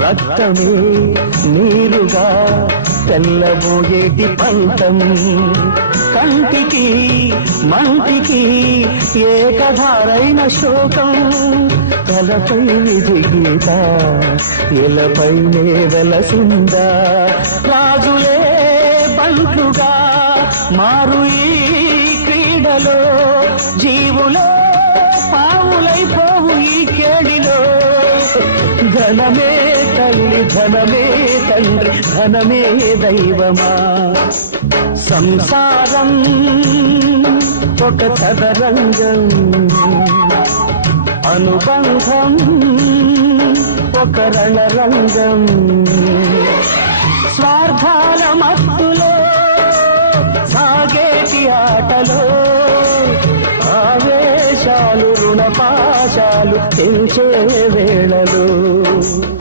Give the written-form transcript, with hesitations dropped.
రక్తమే నీరుగా తెల్లబోయేటి పంతం కంటికి మంటికి ఏకధారైన శోకం తలపై గీత ఇలపైనే వెలసిందా రాజులే బంటుగా మారు ఈ క్రీడలో జీవులే పావులైపోవు ఈ కేడిలో ధనమే తల్లి ధనమే తండ్రి ధనమే దైవమా సంసారం ఒక చదరంగం అనుబంధం ఒక రణరంగం స్వార్థాల మత్తులో సాగేటి ఆటలో ఆవేశాలు రుణపాశాలు పెంచే వేళలో